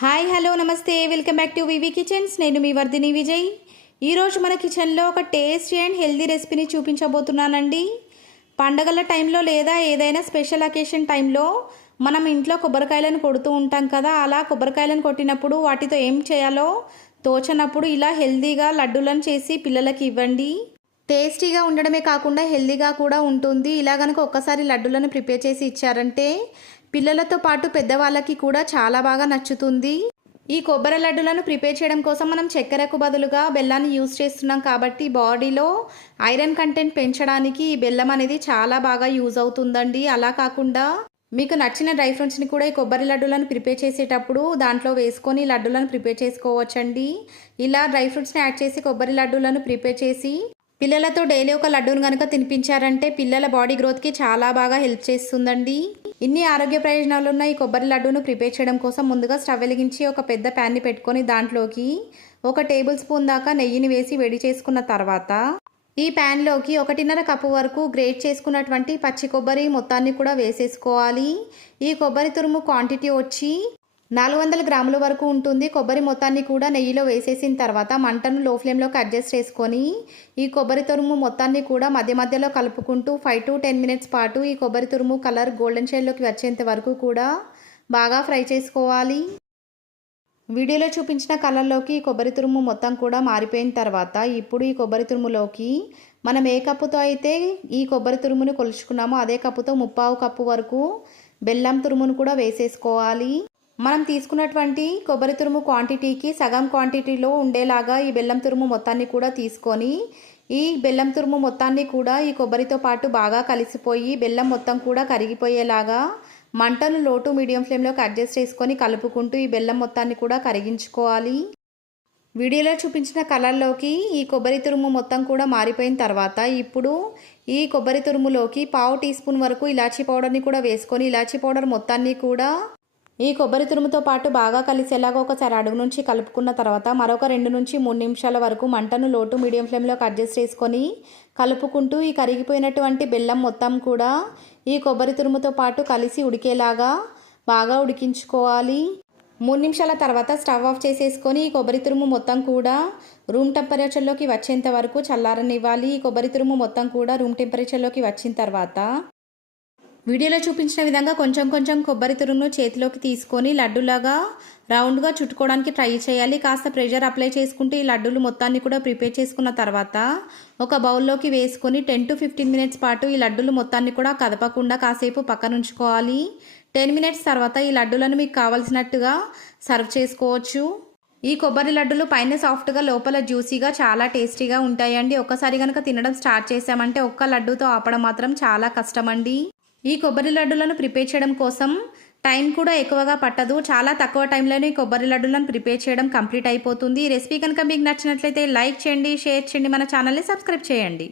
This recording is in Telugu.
హాయ్ హలో నమస్తే. Welcome back to VV kitchens. నేను మీ వర్ధిని విజయ్. ఈరోజు మన కిచెన్లో ఒక టేస్టీ అండ్ హెల్దీ రెసిపీని చూపించబోతున్నానండి. పండగల టైంలో లేదా ఏదైనా స్పెషల్ అకేషన్ టైంలో మనం ఇంట్లో కొబ్బరికాయలను కొడుతూ ఉంటాం కదా అలా కొబ్బరికాయలను కొట్టినప్పుడు వాటితో ఏం చేయాలో తోచనప్పుడు ఇలా హెల్దీగా లడ్డూలను చేసి పిల్లలకి ఇవ్వండి. టేస్టీగా ఉండడమే కాకుండా హెల్దీగా కూడా ఉంటుంది. ఇలా కనుక ఒక్కసారి లడ్డూలను ప్రిపేర్ చేసి ఇచ్చారంటే పిల్లలతో పాటు పెద్దవాళ్ళకి కూడా చాలా బాగా నచ్చుతుంది. ఈ కొబ్బరి లడ్డులను ప్రిపేర్ చేయడం కోసం మనం చక్కెరకు బదులుగా బెల్లాన్ని యూస్ చేస్తున్నాం కాబట్టి బాడీలో ఐరన్ కంటెంట్ పెంచడానికి ఈ బెల్లం అనేది చాలా బాగా యూజ్ అవుతుందండి. అలా కాకుండా మీకు నచ్చిన డ్రై ఫ్రూట్స్ని కూడా ఈ కొబ్బరి లడ్డూలను ప్రిపేర్ చేసేటప్పుడు దాంట్లో వేసుకొని లడ్డూలను ప్రిపేర్ చేసుకోవచ్చండి. ఇలా డ్రై ఫ్రూట్స్ని యాడ్ చేసి కొబ్బరి లడ్డూలను ప్రిపేర్ చేసి పిల్లలతో డైలీ ఒక లడ్డూను కనుక తినిపించారంటే పిల్లల బాడీ గ్రోత్కి చాలా బాగా హెల్ప్ చేస్తుందండి. ఇన్ని ఆరోగ్య ప్రయోజనాలు ఉన్న ఈ కొబ్బరి లడ్డూను ప్రిపేర్ చేయడం కోసం ముందుగా స్టవ్ వెలిగించి ఒక పెద్ద ప్యాన్ని పెట్టుకొని దాంట్లోకి ఒక టేబుల్ స్పూన్ దాకా నెయ్యిని వేసి వేడి చేసుకున్న తర్వాత ఈ ప్యాన్లోకి ఒకటిన్నర కప్పు వరకు గ్రేట్ చేసుకున్నటువంటి పచ్చి కొబ్బరి మొత్తాన్ని కూడా వేసేసుకోవాలి. ఈ కొబ్బరి తురుము క్వాంటిటీ వచ్చి నాలుగు వందల గ్రాముల వరకు ఉంటుంది. కొబ్బరి మొత్తాన్ని కూడా నెయ్యిలో వేసేసిన తర్వాత మంటను లో ఫ్లేమ్లోకి అడ్జస్ట్ చేసుకొని ఈ కొబ్బరి తురుము మొత్తాన్ని కూడా మధ్య మధ్యలో కలుపుకుంటూ ఫైవ్ టు టెన్ మినిట్స్ పాటు ఈ కొబ్బరి తురుము కలర్ గోల్డెన్ షేడ్లోకి వచ్చేంత వరకు కూడా బాగా ఫ్రై చేసుకోవాలి. వీడియోలో చూపించిన కలర్లోకి ఈ కొబ్బరి తురుము మొత్తం కూడా మారిపోయిన తర్వాత ఇప్పుడు ఈ కొబ్బరి తురుములోకి మనం ఏ కప్పుతో అయితే ఈ కొబ్బరి తురుమును కొలుచుకున్నామో అదే కప్పుతో ముప్పావు కప్పు వరకు బెల్లం తురుమును కూడా వేసేసుకోవాలి. మనం తీసుకున్నటువంటి కొబ్బరి తురుము క్వాంటిటీకి సగం క్వాంటిటీలో ఉండేలాగా ఈ బెల్లం తురుము మొత్తాన్ని కూడా తీసుకొని ఈ బెల్లం తురుము మొత్తాన్ని కూడా ఈ కొబ్బరితో పాటు బాగా కలిసిపోయి బెల్లం మొత్తం కూడా కరిగిపోయేలాగా మంటను లోటు మీడియం ఫ్లేమ్లోకి అడ్జస్ట్ చేసుకొని కలుపుకుంటూ ఈ బెల్లం మొత్తాన్ని కూడా కరిగించుకోవాలి. వీడియోలో చూపించిన కలర్లోకి ఈ కొబ్బరి తురుము మొత్తం కూడా మారిపోయిన తర్వాత ఇప్పుడు ఈ కొబ్బరి తురుములోకి పావు టీ స్పూన్ వరకు ఇలాచీ పౌడర్ని కూడా వేసుకొని ఇలాచీ పౌడర్ మొత్తాన్ని కూడా ఈ కొబ్బరి తురుముతో పాటు బాగా కలిసేలాగా ఒకసారి అడుగు నుంచి కలుపుకున్న తర్వాత మరొక రెండు నుంచి మూడు నిమిషాల వరకు మంటను లోటు మీడియం ఫ్లేమ్లోకి అడ్జస్ట్ చేసుకొని కలుపుకుంటూ ఈ కరిగిపోయినటువంటి బెల్లం మొత్తం కూడా ఈ కొబ్బరి తురుముతో పాటు కలిసి ఉడికేలాగా బాగా ఉడికించుకోవాలి. మూడు నిమిషాల తర్వాత స్టవ్ ఆఫ్ చేసేసుకొని ఈ కొబ్బరి తురుము మొత్తం కూడా రూమ్ టెంపరేచర్లోకి వచ్చేంత వరకు చల్లారనివ్వాలి. ఈ కొబ్బరి తురుము మొత్తం కూడా రూమ్ టెంపరేచర్లోకి వచ్చిన తర్వాత వీడియోలో చూపించిన విధంగా కొంచెం కొంచెం కొబ్బరి తురుమును చేతిలోకి తీసుకొని లడ్డులాగా రౌండ్గా చుట్టుకోవడానికి ట్రై చేయాలి. కాస్త ప్రెషర్ అప్లై చేసుకుంటే ఈ లడ్డూలు మొత్తాన్ని కూడా ప్రిపేర్ చేసుకున్న తర్వాత ఒక బౌల్లోకి వేసుకొని టెన్ టు ఫిఫ్టీన్ మినిట్స్ పాటు ఈ లడ్డూలు మొత్తాన్ని కూడా కదపకుండా కాసేపు పక్కన ఉంచుకోవాలి. టెన్ మినిట్స్ తర్వాత ఈ లడ్డూలను మీకు కావలసినట్టుగా సర్వ్ చేసుకోవచ్చు. ఈ కొబ్బరి లడ్డులు పైన సాఫ్ట్గా లోపల జ్యూసీగా చాలా టేస్టీగా ఉంటాయండి. ఒక్కసారి కనుక తినడం స్టార్ట్ చేసామంటే ఒక్క లడ్డూతో ఆపడం మాత్రం చాలా కష్టమండి. ఈ కొబ్బరి లడ్డులను ప్రిపేర్ చేయడం కోసం టైం కూడా ఎక్కువగా పట్టదు. చాలా తక్కువ టైంలోనే కొబ్బరి లడ్డులను ప్రిపేర్ చేయడం కంప్లీట్ అయిపోతుంది. ఈ రెసిపీ కనుక మీకు నచ్చినట్లయితే లైక్ చేయండి షేర్ చేయండి మన ఛానల్ని సబ్స్క్రైబ్ చేయండి.